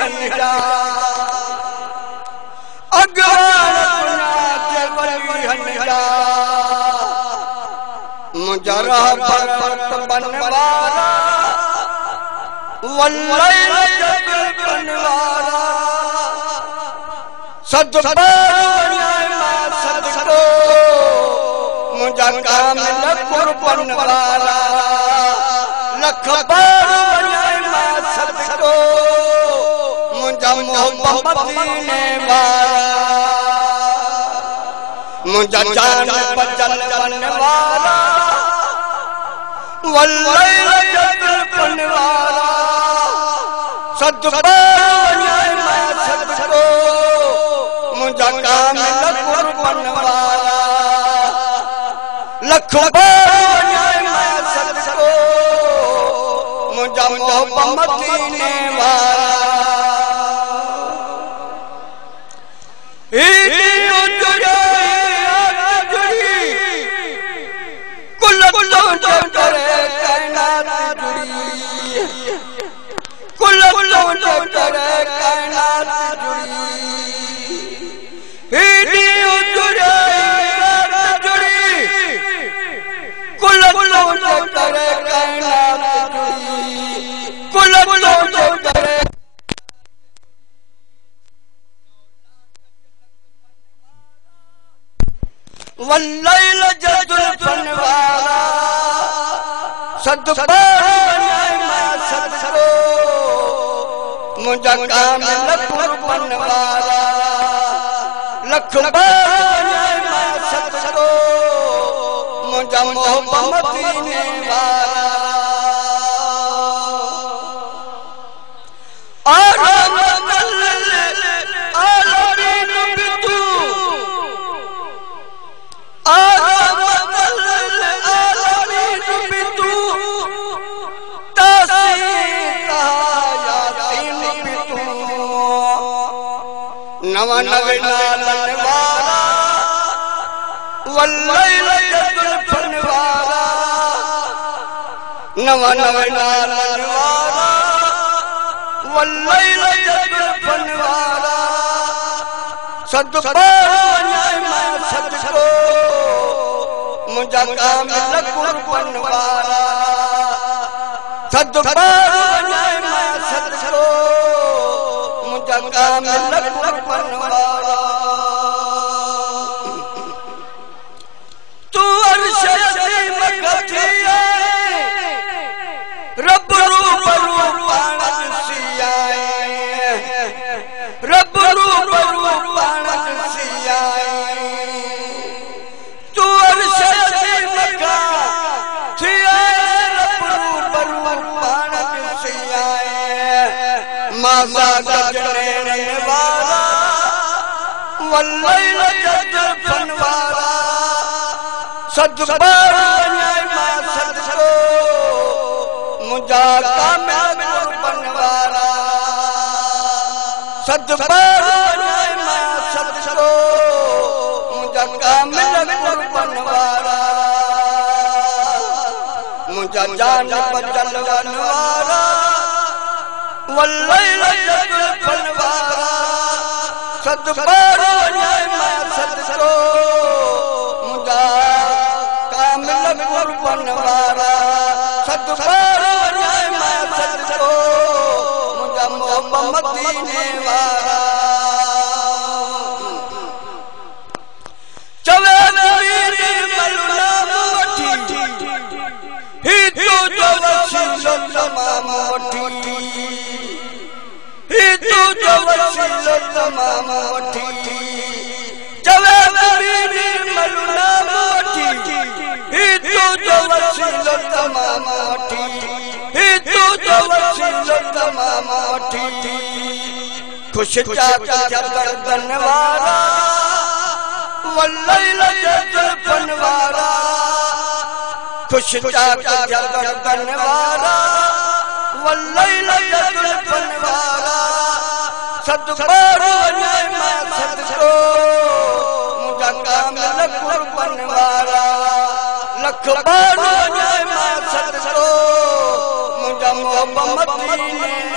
वली जा अगवान पुनाचे वली जा मुजरा परत बनवारा वल्लैल जगल बनवारा सदबारा सदको मुझा कामिल कुर्बान वाला लख बार सदको मुझा मोहब्बत मदीने वाला मुझा जान बचल बनवारा वल्लैल जगल बनवारा सदबारा सदको मुझा कामिल कुर्बान वाला लख बार सदको मुझा मोहब्बत मदीने वाला वल्लैल जगल बनवारा सदबारा सदको मुझा कामिल कुर्बान वाला लख बार सदको मुझा मोहब्बत मदीने वाला नवा नवे नालन वाला वल्लैल जगल बनवारा नवा नवे नालन वाला वल्लैल जगल बनवारा सदबारा सदको मुझा कामिल कुर्बान वाला सदबारा सदको मुझा कामिल कुर्बान वाला तू अर्श अज़ीम गठिया रब रूप रूपान सियाए रब रूप रूपान सियाए तू अर्श अज़ीम गठिया रब रूप रूपान सियाए माज़ा गजने वाला वल्लैल जगल बनवारा सदबारा सदको मुझा कामिल कुर्बान वाला सदबारा सदको मुझा कामिल कुर्बान वाला मुझा जान बचल बनवारा वल्लैल जगल बनवारा सदबारा सदको मुझा कामिल कुर्बान वाला सदबारा सदको मुझा मोहब्बत मदीने वाला चवे मेरी मलना मोटी ही तो जो वसीलो तमाम मोटी ही तो जो वसीलो तमाम मोटी चवे मेरी मलना मोटी ही तो जो वसीलो तमाम मोटी ही तो जो वसीलो तमाम मोटी खुश चाचा गर्दन वाला वल्लैल जगल बनवारा खुश चाचा गर्दन वाला वल्लैल जगल बनवारा सदबारा सदको मुझा कामिल कुर्बान वाला लख बार सदको मुझा मोहब्बत मदीने